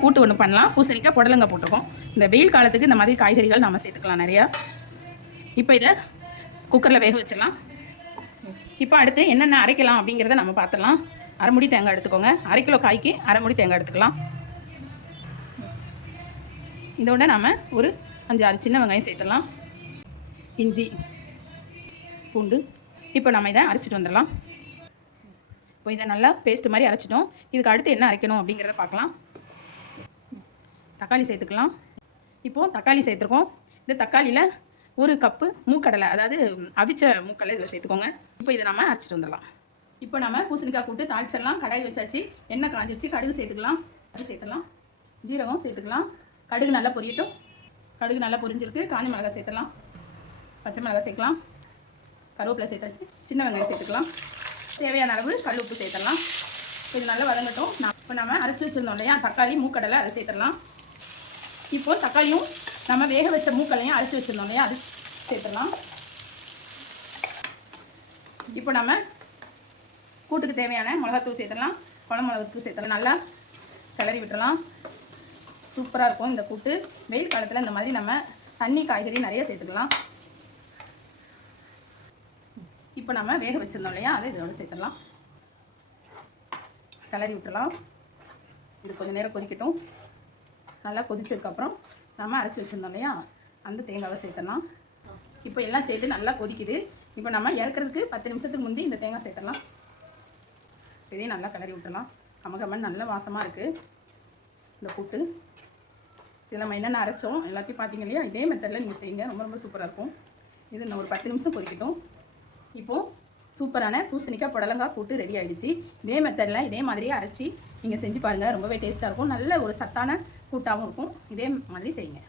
பூசணிக்காய் கூட்டு ஒன்று பண்ணலாம். பூசணிக்காய் புடலங்காய் போட்டிருக்கோம். இந்த வெயில் காலத்துக்கு இந்த மாதிரி காய்கறிகள் நம்ம சேர்த்துக்கலாம் நிறையா. இப்போ இதை குக்கரில் வேக வச்சிடலாம். இப்போ அடுத்து என்னென்ன அரைக்கலாம் அப்படிங்கிறத நம்ம பார்த்துடலாம். அரை முடி தேங்காய் எடுத்துக்கோங்க. 1/2 கிலோ காய்க்கு அரை முடி தேங்காய் எடுத்துக்கலாம். இதோட நம்ம ஒரு 5-6 சின்ன வெங்காயம் சேர்த்துடலாம். இஞ்சி பூண்டு. இப்போ நம்ம இதை அரைச்சிட்டு வந்துடலாம். இப்போ இதை நல்லா பேஸ்ட்டு மாதிரி அரைச்சிட்டோம். இதுக்கு அடுத்து என்ன அரைக்கணும் அப்படிங்கிறத பார்க்கலாம். தக்காளி சேர்த்துக்கலாம். இப்போது தக்காளி சேர்த்துருக்கோம். இந்த தக்காளியில் 1 கப்பு மூக்கடலை, அதாவது அவிச்ச மூக்கடலை இதில் சேர்த்துக்கோங்க. இப்போ இதை நம்ம அரைச்சிட்டு வந்துடலாம். இப்போ நம்ம பூசணிக்காய் கூட்டு தாளிச்சிடலாம். கடாய் வச்சாச்சு. எண்ணெய் காஞ்சிருச்சு. கடுகு சேர்த்துக்கலாம். அது சேர்த்துடலாம். ஜீரகம் சேர்த்துக்கலாம். கடுகு நல்லா பொரியட்டும். கடுகு நல்லா பொரிஞ்சிருக்கு. காஞ்ச மிளகாய் சேர்த்துடலாம். பச்சை மிளகாய் சேர்க்கலாம். கருவேப்பிலை சேர்த்தாச்சு. சின்ன வெங்காயம் சேர்த்துக்கலாம். தேவையான அளவு கல் உப்பு சேர்த்துடலாம். இது நல்லா வதங்கட்டும். இப்போ நம்ம அரைச்சி வச்சுருந்தோம் இல்லையா தக்காளி மூக்கடலை, அதை சேர்த்துடலாம். இப்போது தக்காளியும் நம்ம வேக வச்ச மூக்கடலையும் அரைச்சி வச்சுருந்தோம் இல்லையா அது சேர்த்துடலாம். இப்போ நம்ம கூட்டுக்கு தேவையான மிளகாத்தூள் சேர்த்துடலாம். குழம்பு மிளகாத்தூள் சேர்த்துடலாம். நல்லா கிளறி விட்டுடலாம். சூப்பராக இருக்கும் இந்த கூட்டு. வெயில் காலத்தில் இந்த மாதிரி நம்ம தண்ணி காய்கறி நிறைய சேர்த்துக்கலாம். இப்போ நம்ம வேக வச்சுருந்தோம் இல்லையா அதை இதோட சேர்த்துடலாம். கிளறி விட்டுடலாம். இது கொஞ்சம் நேரம் கொதிக்கட்டும். நல்லா கொதிச்சதுக்கப்புறம் நம்ம அரைச்சி வச்சுருந்தோம் இல்லையா அந்த தேங்காவை சேர்த்துடலாம். இப்போ எல்லாம் சேர்த்து நல்லா கொதிக்குது. இப்போ நம்ம இறக்குறதுக்கு 10 நிமிஷத்துக்கு முந்தி இந்த தேங்காய் சேர்த்துடலாம். இதையும் நல்லா கிளறி விட்டுடலாம். கமகமன் நல்ல வாசமாக இருக்குது இந்த கூட்டு. இது நம்ம என்னென்ன அரைச்சோம் எல்லாத்தையும் பார்த்தீங்க இல்லையா, இதே மெத்தடில் நீங்கள் செய்யுங்க. ரொம்ப ரொம்ப சூப்பராக இருக்கும். இது இன்னும் ஒரு 10 நிமிஷம் கொதிக்கட்டும். இப்போது சூப்பரான பூசணிக்காய் புடலங்காய் கூட்டு ரெடி ஆகிடுச்சு. இதே மெத்தடில் இதே மாதிரியே அரைச்சி நீங்கள் செஞ்சு பாருங்கள். ரொம்பவே டேஸ்ட்டாக இருக்கும். நல்ல ஒரு சத்தான கூட்டாகவும் இருக்கும். இதே மாதிரி செய்யுங்க.